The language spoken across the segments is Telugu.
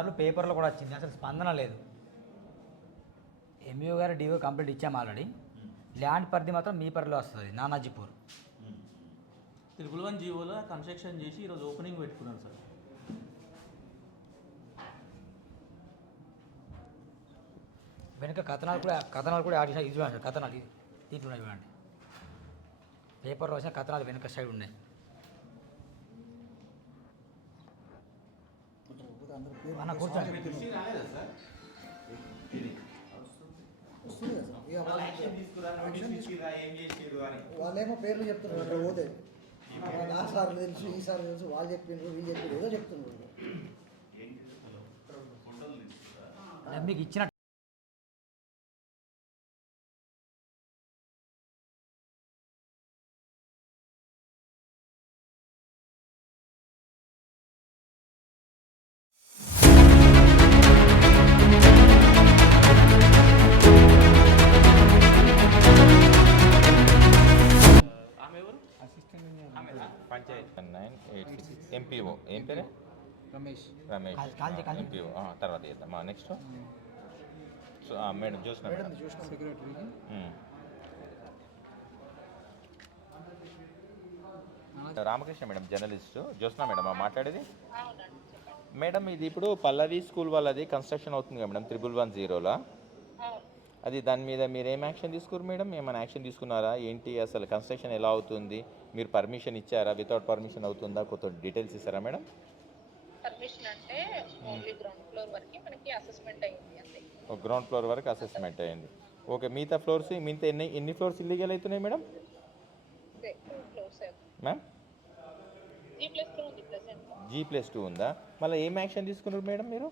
చాలాసార్లు పేపర్లో కూడా వచ్చింది, అసలు స్పందన లేదు. ఎంఈఓ గారు డిఓ కంప్లీట్ ఇచ్చాము ఆల్రెడీ. ల్యాండ్ పరిధి మాత్రం మీ పరిధిలో వస్తుంది, నానాజీపూర్. 111 జీవోలో కన్స్ట్రక్షన్ చేసి ఈరోజు ఓపెనింగ్ పెట్టుకున్నాను సార్. వెనుక కథనాలు కూడా యాడ్ చేసిన, ఇది చూడండి కథనాలు, దీంట్లో ఉన్నాయి చూడండి. పేపర్లో వచ్చిన కథనాలు వెనుక సైడ్ ఉన్నాయి. అన్న కూర్చోండి. వాళ్ళేమో పేర్లు చెప్తున్నారు, పోతే ఆ సార్లు తెలుసు, ఈ సార్లు తెలుసు, వాళ్ళు చెప్పిండ్రు, వీళ్ళు చెప్పిండ్రు, ఏదో చెప్తున్నారు. మీకు ఇచ్చిన పంచాయత్ 986 ఎంపీఓ ఏం పేరు? రమేష్ ఎంపీఓ. తర్వాత చేద్దాం. Next madam Jyotsna madam, Ramakrishna madam journalist. Jyotsna madam మాట్లాడేది. మేడం ఇది ఇప్పుడు పల్లవి స్కూల్ వాళ్ళది కన్స్ట్రక్షన్ అవుతుంది కదా మేడం 1110లో. అది దాని మీద మీరు ఏం యాక్షన్ తీసుకున్నారు మేడం? ఏమైనా యాక్షన్ తీసుకున్నారా? ఏంటి అసలు కన్స్ట్రక్షన్ ఎలా అవుతుంది? మీరు పర్మిషన్ ఇచ్చారా? వితౌట్ పర్మిషన్ అవుతుందా? కొత్త డీటెయిల్స్ ఇస్తారా మేడం? పర్మిషన్ అంటే ఓన్లీ గ్రౌండ్ ఫ్లోర్ వరకు మనకి అసెస్మెంట్ అయ్యింది అంతే. గ్రౌండ్ ఫ్లోర్ వరకు అసెస్మెంట్ అయ్యింది. ఓకే, మిగతా ఫ్లోర్స్ ఎన్ని ఫ్లోర్స్ ఇల్లీగల్ అవుతున్నాయి మేడం? మ్యామ్ G+2 ఉందా? మళ్ళీ ఏం యాక్షన్ తీసుకున్నారు మేడం మీరు?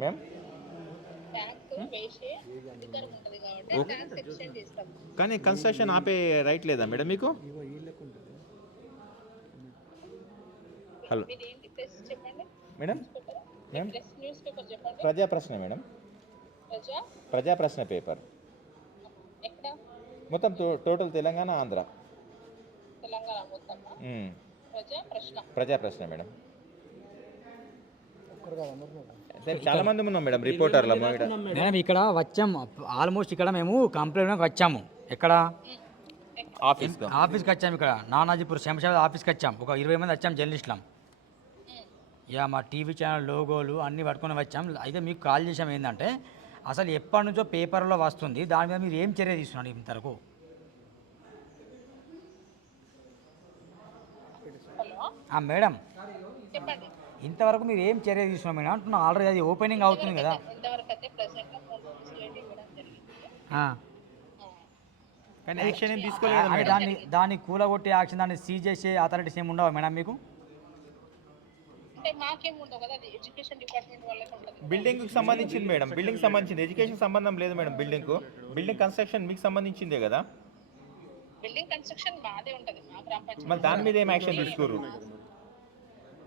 మ్యామ్ కానీ కన్స్ట్రక్షన్ ఆపే రైట్ లేదా మేడం మీకు? Hello madam, ma'am Prajaprashna madam, Prajaprashna paper మొత్తం టోటల్ తెలంగాణ ఆంధ్ర ప్రజాప్రశ్న మేడం. చాలా మంది ఉన్నాం మేడం రిపోర్టర్లు. మేడం ఇక్కడ వచ్చాము, ఆల్మోస్ట్ ఇక్కడ మేము కంప్లైంట్ వచ్చాము. ఎక్కడ ఆఫీస్కి వచ్చాము, ఇక్కడ నానాజీపూర్ శంషాబాద్ ఆఫీస్కి వచ్చాము. ఒక 20 మంది వచ్చాము జర్నలిస్టులం. ఇక మా టీవీ ఛానల్ లోగోలు అన్నీ పట్టుకొని వచ్చాం. అయితే మీకు కాల్ చేసాం ఏంటంటే అసలు ఎప్పటి నుంచో పేపర్లో వస్తుంది, దాని మీద మీరు ఏం చర్య తీసుకున్నారు ఇంతవరకు? మేడం ఇంతవరకు మీరు ఏం చర్య తీసుకున్నాం మేడం అంటున్నా. ఆల్రెడీ అది ఓపెనింగ్ అవుతుంది కదా. కానీ యాక్షన్ ఏం తీసుకోలేదు. దాన్ని కూలగొట్టే యాక్షన్, దాన్ని సీజ్ చేసే అథారిటీస్ ఏమి ఉండవా మేడం మీకు? బిల్డింగ్కి సంబంధించింది మేడం, బిల్డింగ్ సంబంధించింది, ఎడ్యుకేషన్ సంబంధం లేదు మేడం. బిల్డింగ్ కన్స్ట్రక్షన్ మీకు సంబంధించిందే కదా. బిల్డింగ్ కన్స్ట్రక్షన్ బాదే ఉంటది మా గ్రామ పంచాయతీ. మరి దాని మీద ఏం యాక్షన్ తీసుకోరు?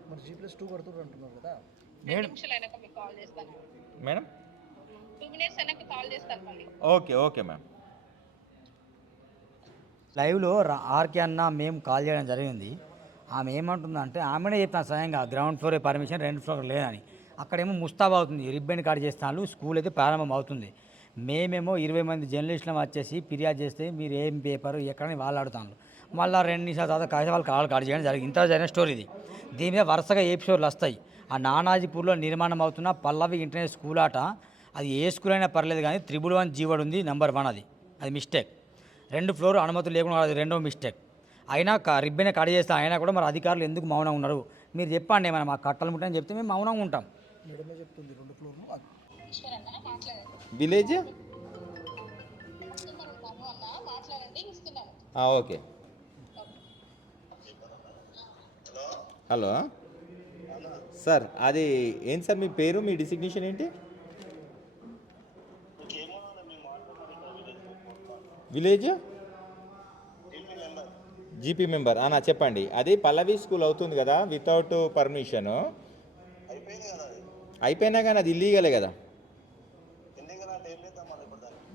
మరి G+2 కడుతున్నారు అంటున్నారు కదా మేడం. మీకు కాల్ చేస్తాను మేడం, 2 మినిట్స్ అయినాక కాల్ చేస్తాను మళ్ళీ. Okay ma'am. లైవ్లో ఆర్కే అన్న మేము కాల్ చేయడం జరిగింది. ఆమె ఏమంటుందంటే ఆమెనే చెప్తాను స్వయంగా గ్రౌండ్ ఫ్లోర్ పర్మిషన్ 2 ఫ్లోర్ లేదని. అక్కడేమో ముస్తాబ్ అవుతుంది, రిబ్బన్ కట్ చేస్తాను, స్కూల్ అయితే ప్రారంభం అవుతుంది. మేమేమో 20 మంది జర్నలిస్టులు వచ్చేసి ఫిర్యాదు చేస్తే మీరు ఏం పేపరు ఎక్కడని వాళ్ళు ఆడుతాను. మళ్ళీ 2 నిమిషాల తర్వాత కాసి వాళ్ళు కాళ్ళు కట్ చేయడం జరిగింది. ఇంత జరిగిన స్టోరీ ఇది. దీని మీద వరుసగా ఎపిసోడ్లు వస్తాయి. ఆ నానాజీపూర్లో నిర్మాణం అవుతున్న పల్లవి ఇంటర్నేట్ స్కూల్ ఆట, అది ఏ స్కూల్ అయినా పర్లేదు కానీ 111 జీవోడు ఉంది, నెంబర్ 1 అది మిస్టేక్. 2 ఫ్లోర్ అనుమతులు లేకుండా అది 2వ మిస్టేక్. అయినా రిబ్బన్ కట్ చేస్తే అయినా కూడా మరి అధికారులు ఎందుకు మౌనంగా ఉన్నారు? మీరు చెప్పండి, ఏమైనా మాకు కట్టలు ముట్టని చెప్తే మేము మౌనంగా ఉంటాం. చెప్తుంది 2 ఫ్లోర్లు విలేజ్. ఓకే. హలో సార్, అది ఏంటి సార్ మీ పేరు, మీ డిసిగ్నేషన్ ఏంటి? విలేజ్ జీపీ మెంబర్ అన్నా, చెప్పండి. అది పల్లవి స్కూల్ అవుతుంది కదా వితౌట్ పర్మిషన్. అయిపోయినా కానీ అది ఇల్లీగలే కదా.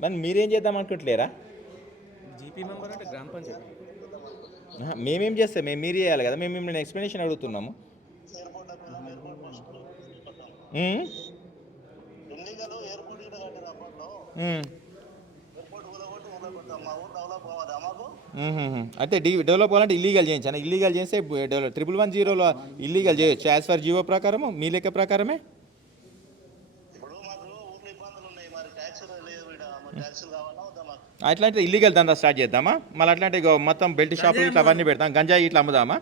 మరి మీరేం చేద్దాం అనుకుంటలేరా? జీపీ మెంబర్ అంటే గ్రామ పంచాయతీ. మేమేం చేస్తాం, మీరు చేయాలి కదా, మేము మిమ్మల్ని ఎక్స్ప్లెనేషన్ అడుగుతున్నాము. ఉమ్. ఉమ్. అయితే డెవలప్ అవ్వాలంటే ఇల్లీగల్ చేయించాను, ఇల్లీగల్ చేస్తే డెవలప్ 110లో ఇల్లీగల్ చేయొచ్చు యాజ్ ఫర్ జీవో ప్రకారము, మీ లెక్క ప్రకారమే. అట్లా అంటే ఇల్లీగల్ దందా స్టార్ట్ చేద్దామా మళ్ళీ? అట్లాంటి మొత్తం బెల్ట్ షాపులు ఇట్లా అవన్నీ పెడతాం, గంజాయి ఇట్లా అమ్ముదామా?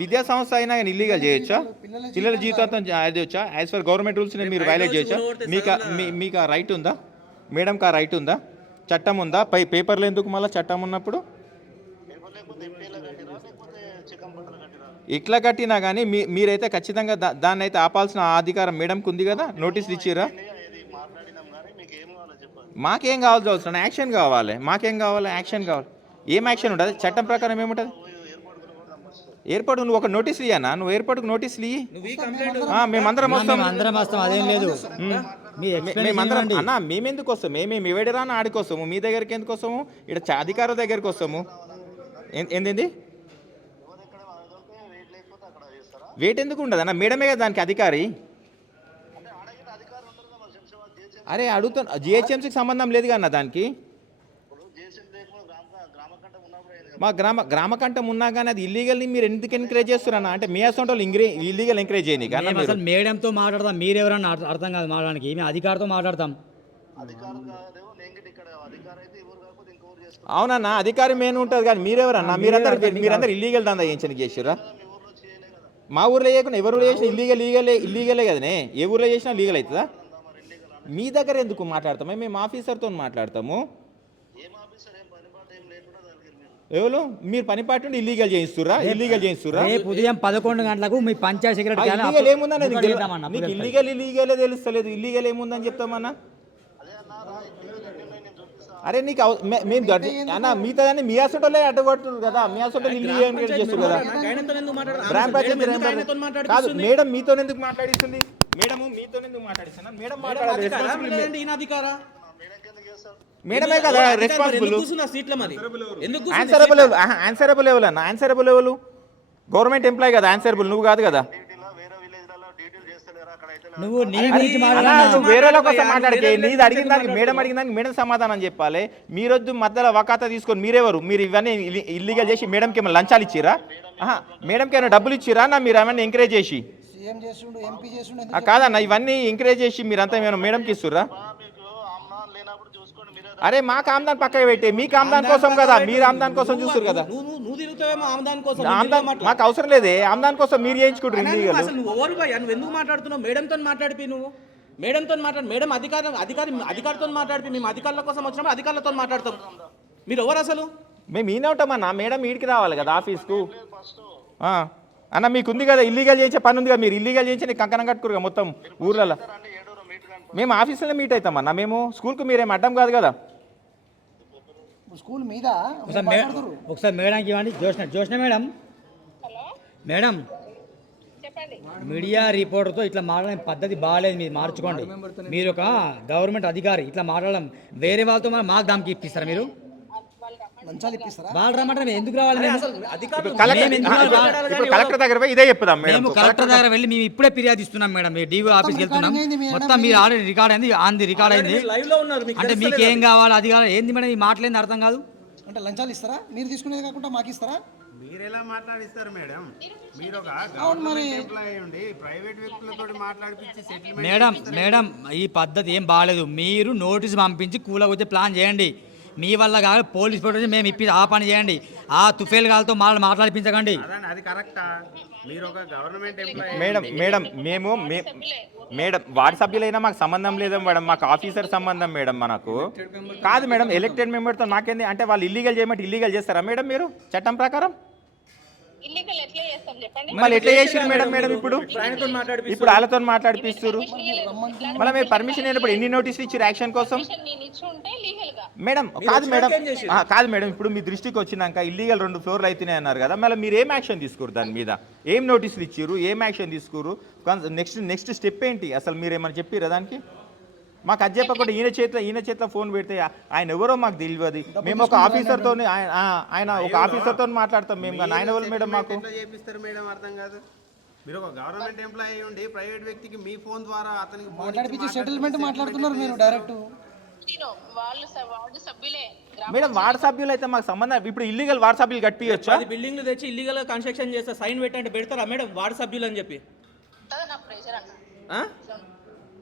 విద్యా సంస్థ అయినా కానీ ఇల్లీగల్ చేయొచ్చా? పిల్లల జీవితాంతం అది వచ్చా? యాజ్ ఫర్ గవర్నమెంట్ రూల్స్ మీరు వైలేట్ చేయొచ్చా? మీకు ఆ రైట్ ఉందా? మేడంకి ఆ రైట్ ఉందా? చట్టం ఉందా? పేపర్లు ఎందుకు మళ్ళీ చట్టం ఉన్నప్పుడు? ఇట్లా కట్టినా కానీ మీరైతే ఖచ్చితంగా దాన్ని అయితే ఆపాల్సిన అధికారం మేడంకి ఉంది కదా. నోటీసులు ఇచ్చిరా? మాకేం కావాల్సి అవసరం, యాక్షన్ కావాలి. మాకేం కావాలి? యాక్షన్ కావాలి. ఏం యాక్షన్ ఉంటుంది? చట్టం ప్రకారం ఏముంటుంది? ఎయిర్పోర్ట్ నువ్వు ఒక నోటీసులు ఇయ్యనా? నువ్వు ఎయిర్పోర్ట్కి నోటీసులు ఇయ్యి, మేమందరం వస్తాం. అదేం లేదు, మేమందరం అన్న మేమెందుకు వస్తాం? మేము ఎవడరాని ఆడికి వస్తాము, మీ దగ్గరికి ఎందుకు వస్తాము? ఇక్కడ అధికారుల దగ్గరికి వస్తాము. ఏంది వెయిట్ ఎందుకు ఉండదు అన్న? మేడమే కదా దానికి అధికారి. అరే అడుగుతాను, జిహెచ్ఎంసీకి సంబంధం లేదు అన్న దానికి. మా గ్రామ కంఠం ఉన్నా కానీ అది ఇల్లీగల్ని మీరు ఎందుకు ఎంకరేజ్ చేస్తున్నారన్న? అంటే మీ అసలు వాళ్ళు ఇల్లీగల్ ఎంకరేజ్ చేయని కానీ అసలు మేడంతో మాట్లాడతాం, మీరెవరన్నా అర్థం కాదు మాట్లాడడానికి. మేము అధికారితో మాట్లాడతాం. అవునన్నా అధికారి మెయిన్ ఉంటుంది కానీ మీరెవరన్నా? మీరందరూ ఇల్లీగల్ దందా చేయించడానికి చేసిరా? మా ఊర్లో చేయకుండా ఎవరు చేసినా ఇల్లీగలే కదనే. ఏ ఊర్లో చేసినా లీగల్ అవుతుందా? మీ దగ్గర ఎందుకు మాట్లాడతాము? మేము ఆఫీసర్తో మాట్లాడతాము. ఎవరు మీరు పనిపాటు ఇల్లీగల్ చేయిస్తురా? రేపు ఉదయం 11 గంటలకు మీ పంచాయత్ సెక్రటరీ ఇల్లీగల్ ఏముందని నీకు ఇల్లీగలే తెలుస్తలేదు. ఇల్లీగల్ ఏముందని చెప్తామన్నా? అరే నీకు మేము అన్న మీతో మీ అసోటోలే అడ్డగొట్టున్నారు కదా. మీ అసోటోలు ఇల్లీగల్ చేస్తారు కదా. గ్రామ పంచాయతీ కాదు మేడం మీతో ఎందుకు మాట్లాడిస్తుంది? మేడం మేడమే కదా రెస్పాన్సిబుల్. ఆన్సరబుల్ ఎవరు అన్న? ఆన్సరబుల్ ఎవరు? గవర్నమెంట్ ఎంప్లాయ్ కదా ఆన్సరబుల్, నువ్వు కాదు కదా. నువ్వు వేరే కోసం మాట్లాడితే నీది అడిగిన దానికి మేడం సమాధానం చెప్పాలి. మీరొద్దు మధ్యలో వకాత తీసుకొని మీరెవరు? మీరు ఇవన్నీ ఇల్లీగల్ చేసి మేడంకి ఏమైనా లంచాలు ఇచ్చిరా? మేడంకి ఏమైనా డబ్బులు ఇచ్చిరా? మీరు ఏమైనా ఎంకరేజ్ చేసి కాదన్న ఇవన్నీ ఎంకరేజ్ చేసి మీరంతా ఏమైనా మేడంకి ఇస్తుర్రా? అరే మా ఆమ్దాన్ పక్కకి పెట్టి మీ ఆమ్దాన్ కోసం కదా, మీరు ఆమ్దాన్ కోసం చూస్తారు కదా. మాకు అవసరం లేదే ఆమ్దాన్ కోసం మీరు చేయించుకుంటారు. ఎందుకు మాట్లాడుతున్నావు? మేడంతో మాట్లాడిపి, నువ్వు మేడంతో మాట్లాడు. మేడం అధికారితో మాట్లాడిపి. మేము అధికారుల కోసం వచ్చినప్పుడు అధికారులతో మాట్లాడతాం. మీరు ఎవరు అసలు? మేము ఈయన ఉంటామన్నా. మేడం ఈడికి రావాలి కదా ఆఫీస్కు. అన్న మీకు ఉంది కదా ఇల్లీగల్ చేయించే పని ఉంది కదా, మీరు ఇల్లీగల్ చేయించి నీకు కంకణం కట్టుకోరు మొత్తం ఊర్లలో. మేము ఆఫీసులో మీట్ అవుతామన్నా. మేము స్కూల్కు మీరేం అడ్డం కాదు కదా. స్కూల్ మీద ఒకసారి మేడంకి ఇవ్వండి. జోష్న మేడం, మేడం చెప్పండి. మీడియా రిపోర్టర్తో ఇట్లా మాట్లాడే పద్ధతి బాగాలేదు, మీరు మార్చుకోండి. మీరు ఒక గవర్నమెంట్ అధికారి, ఇట్లా మాట్లాడడం వేరే వాళ్ళతో మాకు దానికి ఇప్పిస్తారా? మీరు లంచాలు ఇప్పిస్తారా? వాళ్ళు రమ్మంటారు, ఎందుకు రావాలి? కలెక్టర్ దగ్గర ఇదే చెప్తాం. మేము కలెక్టర్ దగ్గర వెళ్ళి మేము ఇప్పుడే ఫిర్యాదు ఇస్తున్నాం మేడం. మీరు DO ఆఫీస్కి వెళ్తున్నాం, మొత్తం మీరు ఆల్రెడీ రికార్డ్ అయింది, రికార్డ్ అయింది. అంటే మీకు ఏం కావాలి? అది కావాలి ఏంది మేడం? ఈ మాటలేంది అర్థం కాదు. అంటే లంచాలు ఇస్తారా? మీరు తీసుకునేది కాకుండా మాకు ఇస్తారా? మీరు ఎలా మాట్లాడిస్తారు మేడం? మీరు ఒక గవర్నమెంట్ ఎంప్లాయీ ఉండి ప్రైవేట్ వ్యక్తులతో మాట్లాడిపించి సెటిల్మెంట్. మేడం ఈ పద్ధతి ఏం బాగాలేదు. మీరు నోటీస్ పంపించి కూలకొచ్చే ప్లాన్ చేయండి. మీ వల్ల కాదు పోలీస్ ప్రొటెక్షన్ మేము ఇప్పి ఆ పని చేయండి. ఆ తుఫేల్ గాలతో మాట్లాడిపించకండి. అది కరెక్టా? మీరు ఒక government employee. Madam madam ward సభ్యులైనా మాకు సంబంధం లేదు మేడం, మాకు ఆఫీసర్ సంబంధం మేడం. మనకు కాదు మేడం, ఎలక్టెడ్ మెంబర్తో నాకేంది అంటే వాళ్ళు ఇల్లీగల్ చేయమంటే ఇల్లీగల్ చేస్తారా మేడం మీరు చట్టం ప్రకారం? ఇల్లీగల్ ఎట్లా చేస్తాం చెప్పండి? మళ్ళీ ఎట్లా చేసారు మేడం? ఇప్పుడు వాళ్ళతో మాట్లాడిపిస్తారు. మళ్ళీ మీరు పర్మిషన్ అయినప్పుడు ఎన్ని నోటీసులు ఇచ్చారు యాక్షన్ కోసం? మేడం కాదు మేడం ఇప్పుడు మీ దృష్టికి వచ్చినాక ఇల్లీగల్ 2 ఫ్లోర్లు అయితేనే అన్నారు కదా, మళ్ళీ మీరు ఏం యాక్షన్ తీసుకోరు? దాని మీద ఏం నోటీసులు ఇచ్చారు? ఏం యాక్షన్ తీసుకోరు? నెక్స్ట్ స్టెప్ ఏంటి అసలు? మీరు ఏమైనా చెప్పారా దానికి? మాకు అది చెప్పకుండా ఈయన చేతిలో ఫోన్ పెడితే ఆయన ఎవరో మాకు తెలియదు. మేము ఒక ఆఫీసర్తో ఆయన ఒక ఆఫీసర్తో మాట్లాడతాం మేము, కానీ ఆయన ఎవరు మేడం మాకు? ఎట్లా చేపిస్తారు మేడం అర్థం కాదు. మీరు ఒక గవర్నమెంట్ ఎంప్లాయీ ఉండి ప్రైవేట్ వ్యక్తికి మీ ఫోన్ ద్వారా అతనికి phone ఇచ్చి మాట్లాడిపించి సెటిల్మెంట్ మాట్లాడుతున్నారు మీరు డైరెక్ట్. వార్డు సభ్యులే మేడం వార్డు సభ్యులు అయితే మాకు సంబంధం, ఇప్పుడు ఇల్లీగల్ వార్డు సభ్యులు కట్టియొచ్చా? 10 బిల్డింగ్లు తెచ్చి ఇల్లీగల్ కన్స్ట్రక్షన్ చేస్తే సైన్ పెట్టంటే పెడతారా మేడం వార్డు సభ్యులు అని చెప్పి? నా ప్రెషర్ అన్న ఆ?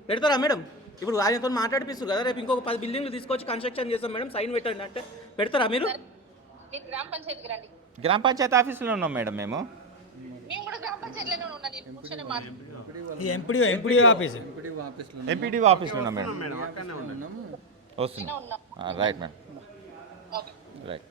పెడతారా మేడం? ఇప్పుడు ఆయనతో మాట్లాడిపిస్తారు కదా, రేపు ఇంకొక 10 బిల్డింగ్లు తీసుకొచ్చి కన్స్ట్రక్షన్ చేస్తాం మేడం సైన్ పెట్టండి అంటే పెడతారా మీరు? మీరు గ్రామ పంచాయతీకి రండి. గ్రామ పంచాయతీ ఆఫీసులో ఉన్నాం మేడం మేము. మేము కూడా గ్రామ పంచాయతీలోనే ఉన్నాం. నేను కూర్చొని ఇది ఎంపీడీ ఆఫీస్. ఎంపీడీఓ ఆఫీస్లో ఉన్నాం మేడం. మేడం అక్కడనే ఉండండి. వస్తున్నాం. Right madam, okay. రైట్.